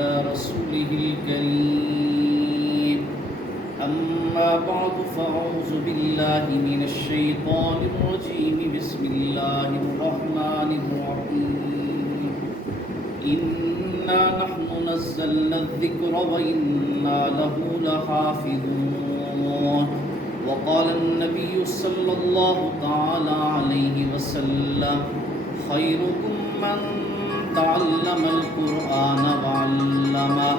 رسوله الكريم أما بعد فأعوذ بالله من الشيطان الرجيم بسم الله الرحمن الرحيم إنا نحن نزلنا الذكر وإنا له لحافظون وقال النبي صلى الله تعالى عليه وسلم خيركم من تعلم القرآن وعلمه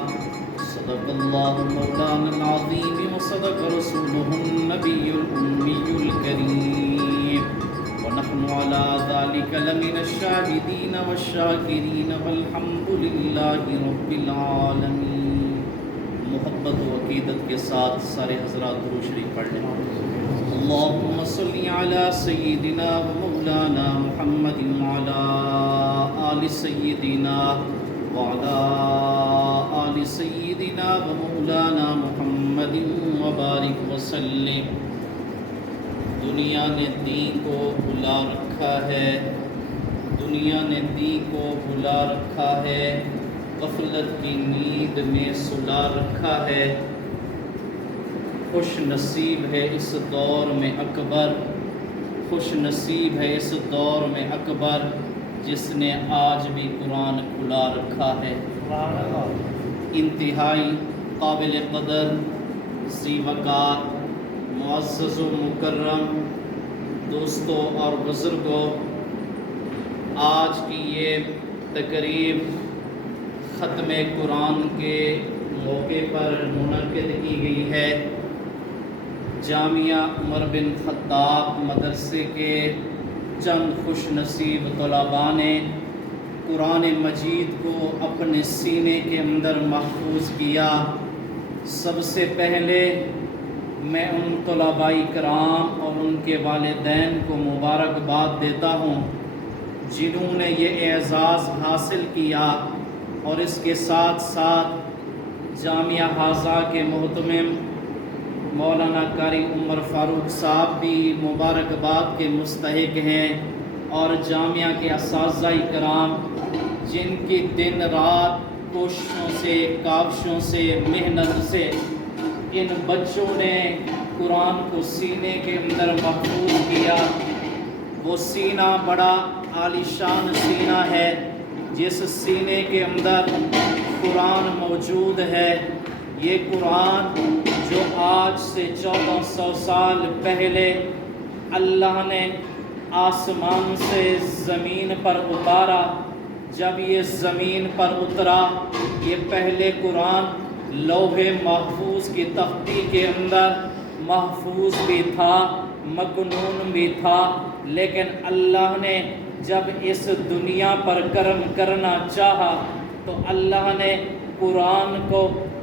صدق الله مولانا العظيم وصدق رسوله النبي الأمي الكريم ونحن على ذلك لمن الشاهدين والشاكرين والحمد لله رب العالمين. محبت و عقیدت کے ساتھ سارے حضرات درود شریف پڑھ لیں. اللهم صل على سيدنا ومولانا محمد وعلى آل سيدنا وعلى آل سيدنا ومولانا محمد وبارک وسلم. دنیا نے دین کو بھلا رکھا ہے، دنیا نے دین کو بھلا رکھا ہے، غفلت کی نیند میں سلا رکھا ہے. خوش نصیب ہے اس دور میں اکبر، خوش نصیب ہے اس دور میں اکبر جس نے آج بھی قرآن کھلا رکھا ہے. انتہائی قابل قدر، ذی وقار، معزز و مکرم دوستوں اور بزرگوں، آج کی یہ تقریب ختم قرآن کے موقع پر منعقد کی گئی ہے. جامعہ عمر بن خطاب مدرسے کے چند خوش نصیب طلباء نے قرآن مجید کو اپنے سینے کے اندر محفوظ کیا. سب سے پہلے میں ان طلباء کرام اور ان کے والدین کو مبارکباد دیتا ہوں جنہوں نے یہ اعزاز حاصل کیا، اور اس کے ساتھ ساتھ جامعہ حاضہ کے محتمم مولانا قاری عمر فاروق صاحب بھی مبارکباد کے مستحق ہیں، اور جامعہ کے اساتذہ کرام جن کی دن رات کوششوں سے، کاوشوں سے، محنت سے ان بچوں نے قرآن کو سینے کے اندر محفوظ کیا. وہ سینہ بڑا عالیشان سینہ ہے جس سینے کے اندر قرآن موجود ہے. یہ قرآن جو آج سے 1400 سال پہلے اللہ نے آسمان سے زمین پر اتارا، جب یہ زمین پر اترا یہ پہلے قرآن لوح محفوظ کی تختی کے اندر محفوظ بھی تھا، مکنون بھی تھا، لیکن اللہ نے جب اس دنیا پر کرم کرنا چاہا تو اللہ نے قرآن کو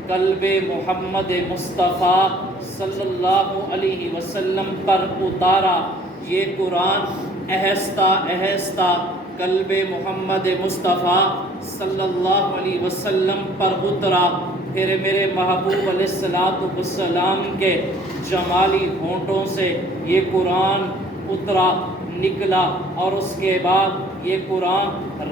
قلب محمد مصطفیٰ صلی اللہ علیہ وسلم پر اتارا. یہ قرآن آہستہ آہستہ قلب محمد مصطفیٰ صلی اللہ علیہ وسلم پر اترا. پھر میرے محبوب علیہ السلام کے جمالی ہونٹوں سے یہ قرآن اترا، نکلا، اور اس کے بعد یہ قرآن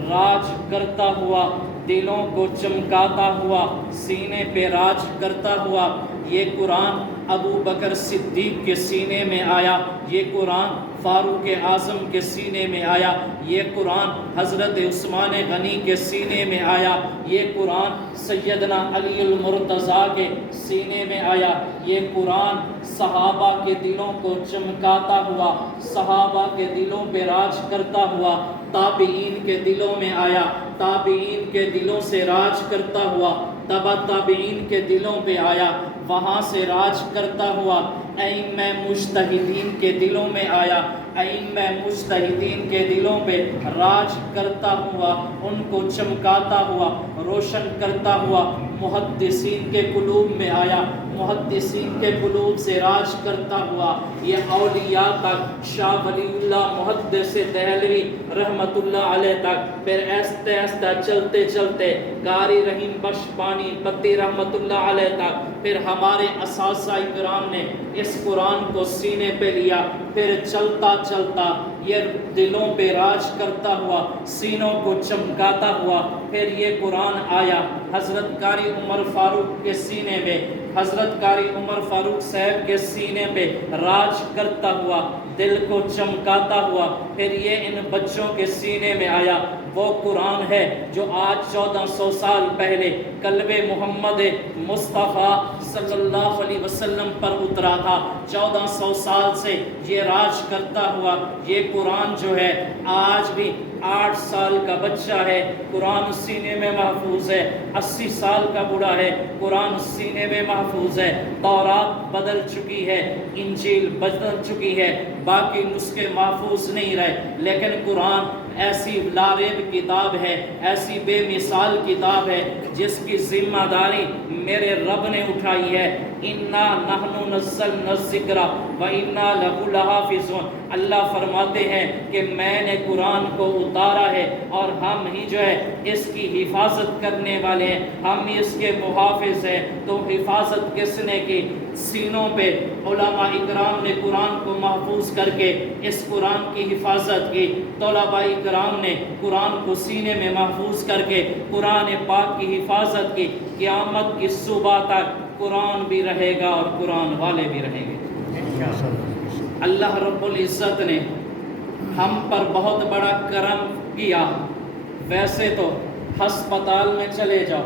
راج کرتا ہوا، دلوں کو چمکاتا ہوا، سینے پہ راج کرتا ہوا. یہ قرآن ابو بکر صدیق کے سینے میں آیا، یہ قرآن فاروق اعظم کے سینے میں آیا، یہ قرآن حضرت عثمان غنی کے سینے میں آیا، یہ قرآن سیدنا علی المرتضیٰ کے سینے میں آیا. یہ قرآن صحابہ کے دلوں کو چمکاتا ہوا، صحابہ کے دلوں پہ راج کرتا ہوا، تابعین کے دلوں میں آیا، تابعین کے دلوں سے راج کرتا ہوا، تبع تابعین کے دلوں پہ آیا، وہاں سے راج کرتا ہوا ائمہ مجتہدین کے دلوں میں آیا، ائمہ مجتہدین کے دلوں پہ راج کرتا ہوا، ان کو چمکاتا ہوا، روشن کرتا ہوا محدثین کے قلوب میں آیا، محدثین کے قلوب سے راج کرتا ہوا یہ اولیاء تک، شاہ ولی اللہ محدث دہلوی رحمت اللہ علیہ تک. پھر ایستے ایستے چلتے چلتے قاری رحیم بخش پانی پتی رحمت اللہ علیہ تک. پھر ہمارے اساتذہ کرام نے اس قرآن کو سینے پہ لیا. پھر چلتا چلتا یہ دلوں پہ راج کرتا ہوا، سینوں کو چمکاتا ہوا، پھر یہ قرآن آیا حضرت قاری عمر فاروق کے سینے میں، حضرت قاری عمر فاروق صاحب کے سینے پہ راج کرتا ہوا، دل کو چمکاتا ہوا، پھر یہ ان بچوں کے سینے میں آیا۔ وہ قرآن ہے جو آج 1400 سال پہلے قلب محمد مصطفیٰ صلی اللہ علیہ وسلم پر اترا تھا۔ 1400 سال سے یہ راج کرتا ہوا یہ قرآن جو ہے آج بھی 8 سال کا بچہ ہے قرآن سینے میں محفوظ ہے، 80 سال کا بوڑھا ہے قرآن سینے میں محفوظ ہے۔ تورات بدل چکی ہے، انجیل بدل چکی ہے، باقی نسخے محفوظ نہیں رہے، لیکن قرآن ایسی لاریب کتاب ہے، ایسی بے مثال کتاب ہے جس کی ذمہ داری میرے رب نے اٹھائی ہے۔ اِنَّا نَحْنُ نَزَّلْنَا الذِّكْرَ وَإِنَّا لَهُ لَحَافِظُونَ۔ اللہ فرماتے ہیں کہ میں نے قرآن کو اتارا ہے اور ہم ہی جو ہے اس کی حفاظت کرنے والے ہیں، ہم ہی اس کے محافظ ہیں۔ تو حفاظت کس نے کی؟ سینوں پہ علماء اکرام نے قرآن کو محفوظ کر کے اس قرآن کی حفاظت کی، طلباء اکرام نے قرآن کو سینے میں محفوظ کر کے قرآن پاک کی حفاظت کی۔ قیامت کی صبح تک قرآن بھی رہے گا اور قرآن والے بھی رہیں گے۔ اللہ رب العزت نے ہم پر بہت بڑا کرم کیا۔ ویسے تو ہسپتال میں چلے جاؤ،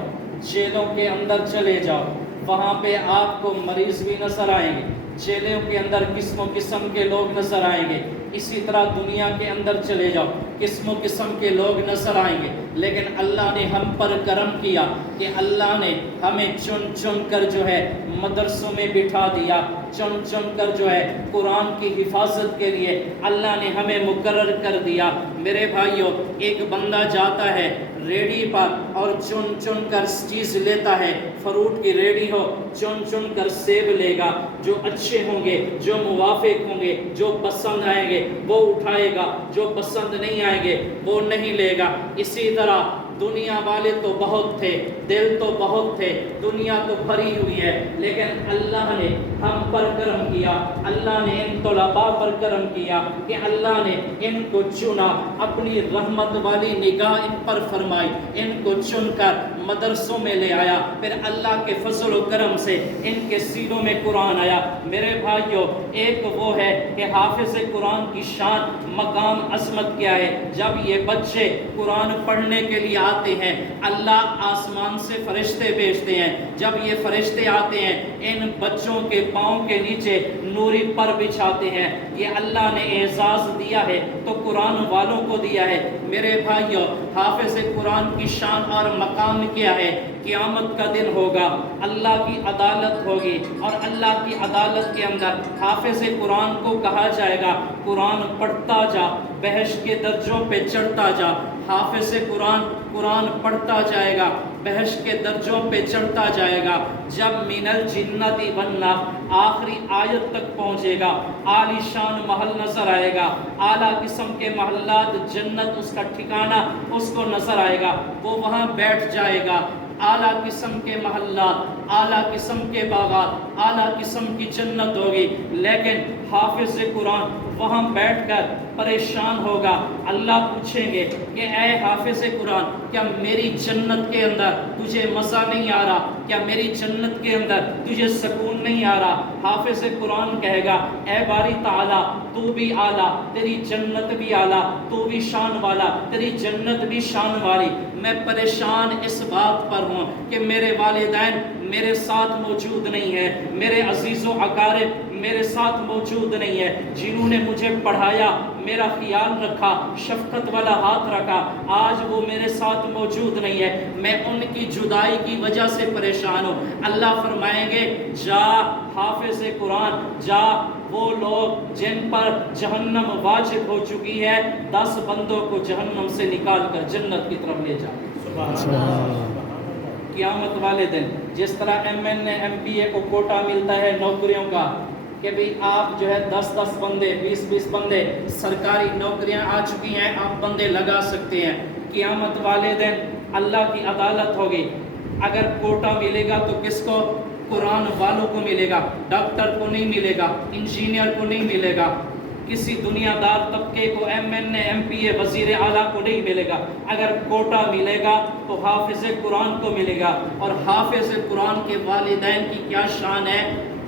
جیلوں کے اندر چلے جاؤ، وہاں پہ آپ کو مریض بھی نظر آئیں گے، جیلوں کے اندر قسم و قسم کے لوگ نظر آئیں گے۔ اسی طرح دنیا کے اندر چلے جاؤ، قسم و قسم کے لوگ نظر آئیں گے، لیکن اللہ نے ہم پر کرم کیا کہ اللہ نے ہمیں چن چن کر جو ہے مدرسوں میں بٹھا دیا، چن چن کر جو ہے قرآن کی حفاظت کے لیے اللہ نے ہمیں مقرر کر دیا۔ میرے بھائیوں، ایک بندہ جاتا ہے ریڑھی پر اور چن چن کر چیز لیتا ہے، فروٹ کی ریڑھی ہو، چن چن کر سیب لے گا، جو اچھے ہوں گے، جو موافق ہوں گے، جو پسند آئیں گے وہ اٹھائے گا، جو پسند نہیں آئیں گے وہ نہیں لے گا۔ اسی طرح دنیا والے تو بہت تھے، دل تو بہت تھے، دنیا تو بھری ہوئی ہے، لیکن اللہ نے ہم پر کرم کیا، اللہ نے ان طلباء پر کرم کیا کہ اللہ نے ان کو چنا، اپنی رحمت والی نگاہ ان پر فرمائی، ان کو چن کر مدرسوں میں لے آیا، پھر اللہ کے فضل و کرم سے ان کے سینوں میں قرآن آیا۔ میرے بھائیوں، ایک وہ ہے کہ حافظ قرآن کی شان، مقام، عظمت کیا ہے۔ جب یہ بچے قرآن پڑھنے کے لیے آتے ہیں، اللہ آسمان سے فرشتے بھیجتے ہیں، جب یہ فرشتے آتے ہیں ان بچوں کے پاؤں کے نیچے نوری پر بچھاتے ہیں۔ یہ اللہ نے اعزاز دیا ہے تو قرآن والوں کو دیا ہے۔ میرے بھائیوں، حافظ قرآن کی شان اور مقام کیا ہے؟ قیامت کا دن ہوگا، اللہ کی عدالت ہوگی، اور اللہ کی عدالت کے اندر حافظ قرآن کو کہا جائے گا قرآن پڑھتا جا، بہشت کے درجوں پہ چڑھتا جا۔ حافظ قرآن پڑھتا جائے گا، بہشت کے درجوں پہ چڑھتا جائے گا۔ جب من الجنت والناس آخری آیت تک پہنچے گا، عالی شان محل نظر آئے گا، اعلیٰ قسم کے محلات جنت اس کا ٹھکانہ اس کو نظر آئے گا، وہ وہاں بیٹھ جائے گا۔ اعلیٰ قسم کے محلات، اعلیٰ قسم کے باغات، اعلیٰ قسم کی جنت ہوگی، لیکن حافظ قرآن وہاں بیٹھ کر پریشان ہوگا۔ اللہ پوچھیں گے کہ اے حافظ قرآن، کیا میری جنت کے اندر تجھے مزہ نہیں آ رہا؟ کیا میری جنت کے اندر تجھے سکون نہیں آ رہا؟ حافظ قرآن کہے گا اے باری تعالیٰ، تو بھی اعلیٰ، تیری جنت بھی اعلیٰ، تو بھی شان والا، تیری جنت بھی شان والی۔ میں پریشان اس بات پر ہوں کہ میرے والدین میرے ساتھ موجود نہیں ہے، میرے عزیز و اقارب میرے ساتھ موجود نہیں ہے، جنہوں نے مجھے پڑھایا، میرا خیال رکھا، شفقت والا ہاتھ رکھا، آج وہ میرے ساتھ موجود نہیں ہے، میں ان کی جدائی کی وجہ سے پریشان ہوں۔ اللہ فرمائیں گے جا حافظ قرآن جا، وہ لوگ جن پر جہنم واجب ہو چکی ہے 10 بندوں کو جہنم سے نکال کر جنت کی طرف لے جا۔ قیامت والے دن جس طرح M N A M P A کو کوٹا ملتا ہے نوکریوں کا کہ بھی آپ جو ہے 10 بندے 20 بندے، سرکاری نوکریاں آ چکی ہیں، آپ بندے لگا سکتے ہیں۔ قیامت والے دن اللہ کی عدالت ہوگی، اگر کوٹا ملے گا تو کس کو؟ قرآن والوں کو ملے گا، ڈاکٹر کو نہیں ملے گا، انجینئر کو نہیں ملے گا۔ کسی دنیا دار طبقے کو MNA MPA وزیر اعلیٰ کو نہیں ملے گا. اگر کوٹا ملے گا تو حافظ قرآن کو ملے گا. اور حافظ قرآن کے والدین کی کیا شان ہے؟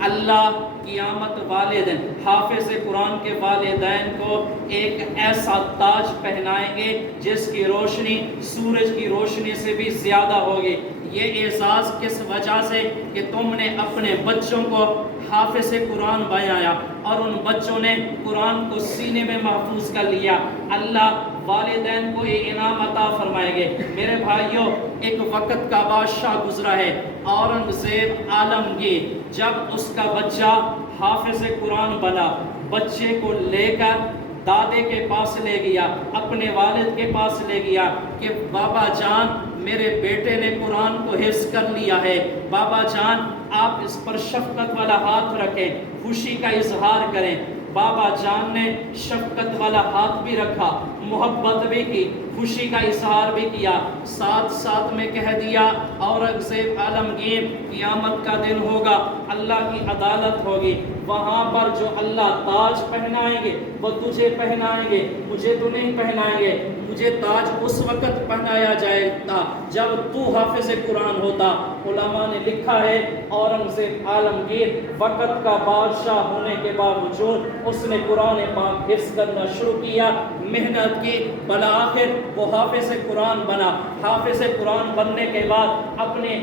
اللہ قیامت والے دن حافظ قرآن کے والدین کو ایک ایسا تاج پہنائیں گے جس کی روشنی سورج کی روشنی سے بھی زیادہ ہوگی. یہ اعزاز کس وجہ سے کہ تم نے اپنے بچوں کو حافظ قرآن بنایا اور ان بچوں نے قرآن کو سینے میں محفوظ کر لیا. اللہ والدین کو یہ انعام عطا فرمائیں گے. میرے بھائیوں، ایک وقت کا بادشاہ گزرا ہے، اورنگزیب عالمگیر. جب اس کا بچہ حافظ قرآن بنا، بچے کو لے کر دادے کے پاس لے گیا، اپنے والد کے پاس لے گیا کہ بابا جان میرے بیٹے نے قرآن کو حفظ کر لیا ہے. بابا جان آپ اس پر شفقت والا ہاتھ رکھیں، خوشی کا اظہار کریں. بابا جان نے شفقت والا ہاتھ بھی رکھا، محبت بھی کی، خوشی کا اظہار بھی کیا. ساتھ ساتھ میں کہہ دیا اورنگزیب عالمگیر قیامت کا دن ہوگا، اللہ کی عدالت ہوگی، وہاں پر جو اللہ تاج پہنائیں گے وہ تجھے پہنائیں گے، مجھے تو نہیں پہنائیں گے. مجھے تاج اس وقت پہنایا جائے گا جب تو حافظ قرآن ہوتا. علماء نے لکھا ہے اورنگزیب عالمگیر وقت کا بادشاہ ہونے کے باوجود اس نے قرآن پاک حفظ کرنا شروع کیا، محنت کی، بالآخر وہ حافظ قرآن بنا. حافظ قرآن بننے کے بعد اپنے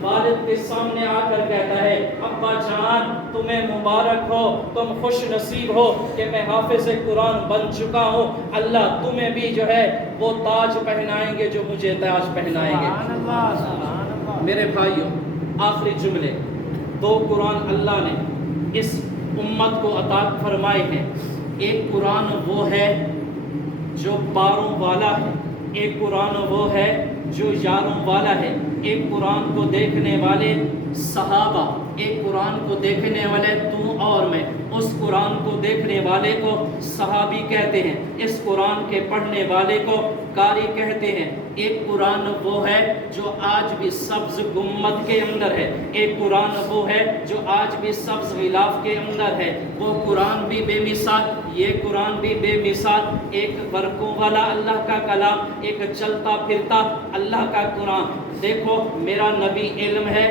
والد کے سامنے آ کر کہتا ہے ابا جان تمہیں مبارک ہو، تم خوش نصیب ہو کہ میں حافظ قرآن بن چکا ہوں. اللہ تمہیں بھی جو ہے وہ تاج پہنائیں گے جو مجھے تاج پہنائیں گے. میرے بھائیوں، آخری جملے دو قرآن اللہ نے اس امت کو عطا فرمائے ہیں. ایک قرآن وہ ہے جو پاروں والا ہے، ایک قرآن وہ ہے جو یاروں والا ہے. ایک قرآن کو دیکھنے والے صحابہ، ایک قرآن کو دیکھنے والے تو اور میں، اس قرآن کو دیکھنے والے کو صحابی کہتے ہیں، اس قرآن کے پڑھنے والے کو قاری کہتے ہیں. ایک قرآن وہ ہے جو آج بھی سبز گنبد کے اندر ہے، ایک قرآن وہ ہے جو آج بھی سبز غلاف کے اندر ہے. وہ قرآن بھی بے مثال، یہ قرآن بھی بے مثال. ایک برقوں والا اللہ کا کلام، ایک چلتا پھرتا اللہ کا قرآن. دیکھو میرا نبی علم ہے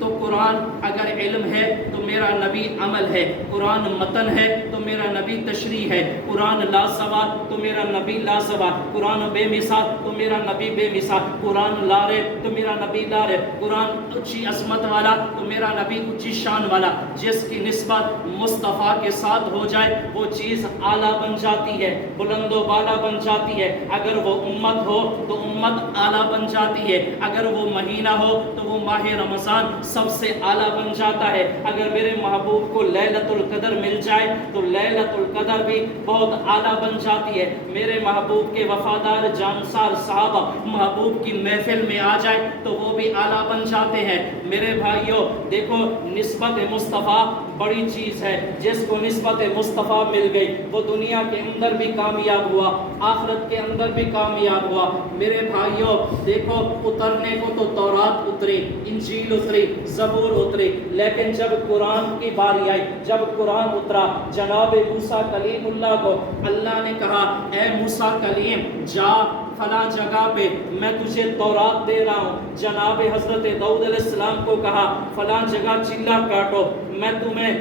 تو قرآن اگر علم ہے تو میرا نبی عمل ہے. قرآن متن ہے تو میرا نبی تشریح ہے. قرآن لاسوال تو میرا نبی لاسوال. قرآن بے مثال تو میرا نبی بے مثال. قرآن لارے تو میرا نبی لارے. قرآن اونچی عظمت والا تو میرا نبی اونچی شان والا. جس کی نسبت مصطفیٰ کے ساتھ ہو جائے وہ چیز اعلیٰ بن جاتی ہے، بلند و بالا بن جاتی ہے. اگر وہ امت ہو تو امت اعلیٰ بن جاتی ہے. اگر وہ مہینہ ہو تو وہ ماہ رمضان سب سے اعلیٰ بن جاتا ہے. اگر میرے محبوب کو لیلۃ القدر مل جائے تو لیلۃ القدر بھی بہت اعلیٰ بن جاتی ہے. میرے محبوب کے وفادار جانسار صحابہ محبوب کی محفل میں آ جائے تو وہ بھی اعلیٰ بن جاتے ہیں. میرے بھائیوں دیکھو، نسبت مصطفیٰ بڑی چیز ہے. جس کو نسبت مصطفیٰ مل گئی وہ دنیا کے اندر بھی کامیاب ہوا، آخرت کے اندر بھی کامیاب ہوا. میرے بھائیوں دیکھو، اترنے کو تو تورات اتری، انجیل اتری، زبور اتری، لیکن جب قرآن کی باری آئی، جب قرآن اترا، جناب موسیٰ کلیم اللہ کو اللہ نے کہا اے موسیٰ کلیم جا فلاں جگہ پہ میں تجھے تورات دے رہا ہوں. جناب حضرت داؤد علیہ السلام کو کہا فلاں جگہ چلا کاٹو میں تمہیں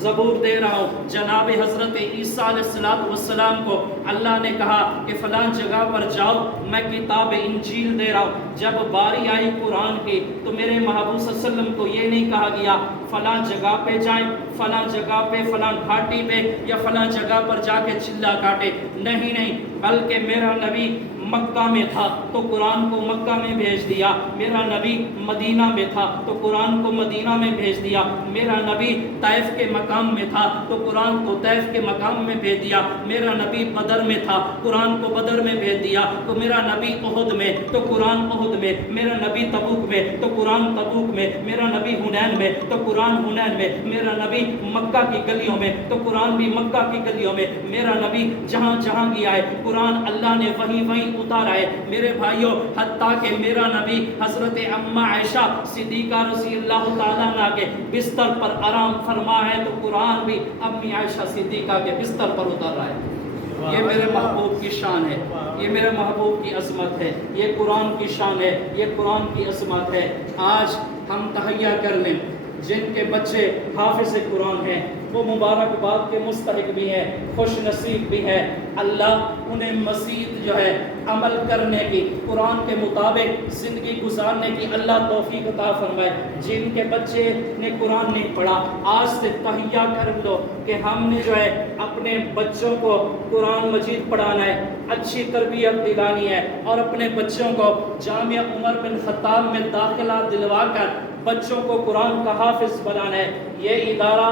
زبور دے رہا ہوں. جناب حضرت عیسیٰ علیہ السلام کو اللہ نے کہا کہ فلاں جگہ پر جاؤ میں کتاب انجیل دے رہا ہوں. جب باری آئی قرآن کی تو میرے محبوب صلی اللہ علیہ وسلم کو یہ نہیں کہا گیا فلاں جگہ پہ جائیں، فلاں جگہ پہ، فلاں گھاٹی پہ یا فلاں جگہ پر جا کے چلا کاٹے. نہیں، بلکہ میرا نبی مکہ میں تھا تو قرآن کو مکہ میں بھیج دیا. میرا نبی مدینہ میں تھا تو قرآن کو مدینہ میں بھیج دیا. میرا نبی طائف کے مقام میں تھا تو قرآن کو طائف کے مقام میں بھیج دیا. میرا نبی بدر میں تھا، قرآن کو بدر میں بھیج دیا. تو میرا نبی احد میں تو قرآن احد میں. میرا نبی تبوک میں تو قرآن تبوک میں. میرا نبی حنین میں تو قرآن حنین میں. میرا نبی مکہ کی گلیوں میں تو قرآن بھی مکہ کی گلیوں میں. میرا نبی جہاں جہاں گیا ہے قرآن اللہ نے وہیں اتارا ہے میرے بھائیوں، حتیٰ کہ میرا نبی حضرت اما عائشہ صدیقہ رضی اللہ تعالیٰ عنہ کے بستر پر آرام فرما ہے تو قرآن بھی امی عائشہ صدیقہ کے بستر پر اتر رہا ہے۔ یہ میرے محبوب کی شان ہے، یہ میرے محبوب کی عظمت ہے، یہ قرآن کی شان ہے، یہ قرآن کی عظمت ہے۔ آج ہم تہیہ کر لیں جن کے بچے حافظ قرآن ہیں، وہ مبارکباد کے مستحق بھی ہیں، خوش نصیب بھی ہیں۔ اللہ انہیں مزید جو ہے عمل کرنے کی، قرآن کے مطابق زندگی گزارنے کی اللہ توفیق عطا فرمائے۔ جن کے بچے نے قرآن نہیں پڑھا، آج سے تہیہ کر دو کہ ہم نے جو ہے اپنے بچوں کو قرآن مجید پڑھانا ہے، اچھی تربیت دلانی ہے، اور اپنے بچوں کو جامعہ عمر بن خطاب میں داخلہ دلوا کر بچوں کو قرآن کا حافظ بنانا ہے۔ یہ ادارہ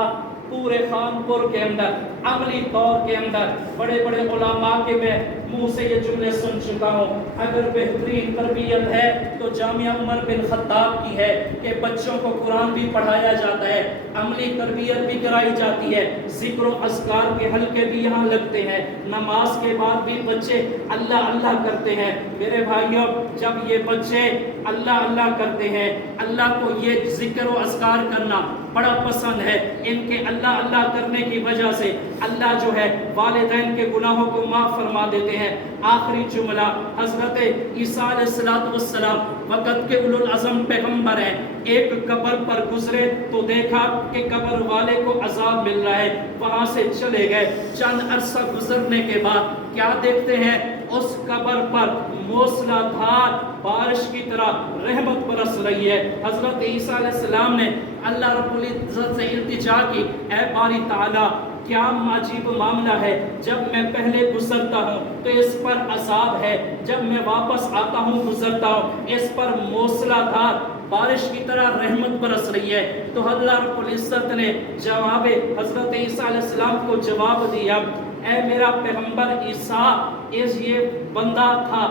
پورے خانپور کے اندر عملی طور کے اندر بڑے بڑے علماء کے میں منہ سے یہ جملے سن چکا ہوں، اگر بہترین تربیت ہے تو جامعہ عمر بن خطاب کی ہے کہ بچوں کو قرآن بھی پڑھایا جاتا ہے، عملی تربیت بھی کرائی جاتی ہے، ذکر و اذکار کے حلقے بھی یہاں لگتے ہیں، نماز کے بعد بھی بچے اللہ اللہ کرتے ہیں۔ میرے بھائیوں، جب یہ بچے اللہ اللہ کرتے ہیں، اللہ کو یہ ذکر و اذکار کرنا بڑا پسند ہے، ان کے اللہ اللہ کرنے کی وجہ سے اللہ جو ہے والدین کے گناہوں کو معاف فرما دیتے ہیں۔ آخری جملہ، حضرت عیسیٰ علیہ السلام وقت کے اولو العزم پیغمبر ہیں، ایک قبر پر گزرے تو دیکھا کہ قبر والے کو عذاب مل رہا ہے، وہاں سے چلے گئے۔ چند عرصہ گزرنے کے بعد کیا دیکھتے ہیں؟ اس قبر پر موسلا دھار بارش کی طرح رحمت برس رہی ہے۔ حضرت عیسیٰ علیہ السلام نے اللہ رب العزت سے التجا کی، اے باری تعالیٰ کیا عجیب معاملہ ہے، جب میں پہلے گزرتا ہوں تو اس پر عذاب ہے، جب میں واپس آتا ہوں گزرتا ہوں اس پر موسلا دھار بارش کی طرح رحمت برس رہی ہے۔ تو اللہ رب العزت نے جواب حضرت عیسیٰ علیہ السلام کو جواب دیا، اے میرا پیغمبر عیسیٰ، یہ بندہ تھا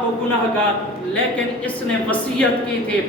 تو گناہگار، لیکن اس نے وصیت کی تھی،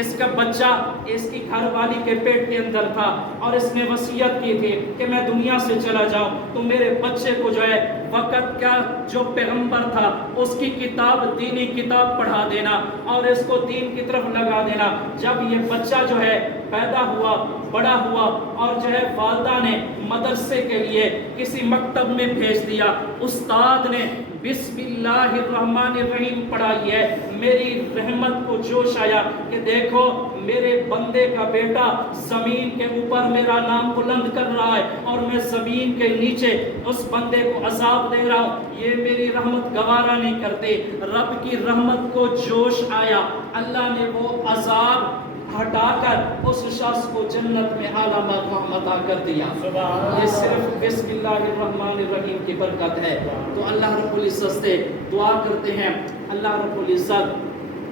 اس کا بچہ اس کی گھر والی کے پیٹ کے اندر تھا اور اس نے وصیت کی تھی کہ میں دنیا سے چلا جاؤں تو میرے بچے کو جو ہے وقت کا جو پیغمبر تھا اس کی کتاب، دینی کتاب پڑھا دینا اور اس کو دین کی طرف لگا دینا۔ جب یہ بچہ جو ہے پیدا ہوا، بڑا ہوا اور جو ہے والدہ نے مدرسے کے لیے کسی مکتب میں بھیج دیا، استاد نے بسم اللہ الرحمن الرحیم پڑھائی ہے، میری رحمت کو جوش آیا کہ دیکھو میرے بندے کا بیٹا زمین کے اوپر میرا نام بلند کر رہا ہے اور میں زمین کے نیچے اس بندے کو عذاب دے رہا ہوں، یہ میری رحمت گوارا نہیں کرتے۔ رب کی رحمت کو جوش آیا، اللہ نے وہ عذاب ہٹا کر اس شخص کو جنت میں اعلیٰ مقام عطا کر دیا۔ یہ صرف بسم اللہ الرحمن الرحیم کی برکت ہے۔ تو اللہ رب العزت سے دعا کرتے ہیں، اللہ رب العزت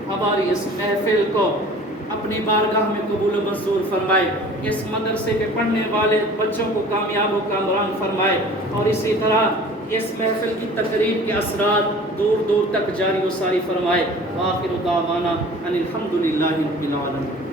ہماری اس محفل کو اپنی بارگاہ میں قبول و منظور فرمائے، اس مدرسے کے پڑھنے والے بچوں کو کامیاب و کامران فرمائے، اور اسی طرح اس محفل کی تقریب کے اثرات دور دور تک جاری و ساری فرمائے۔ آخر دعوانا ان الحمدللہ رب العالمین۔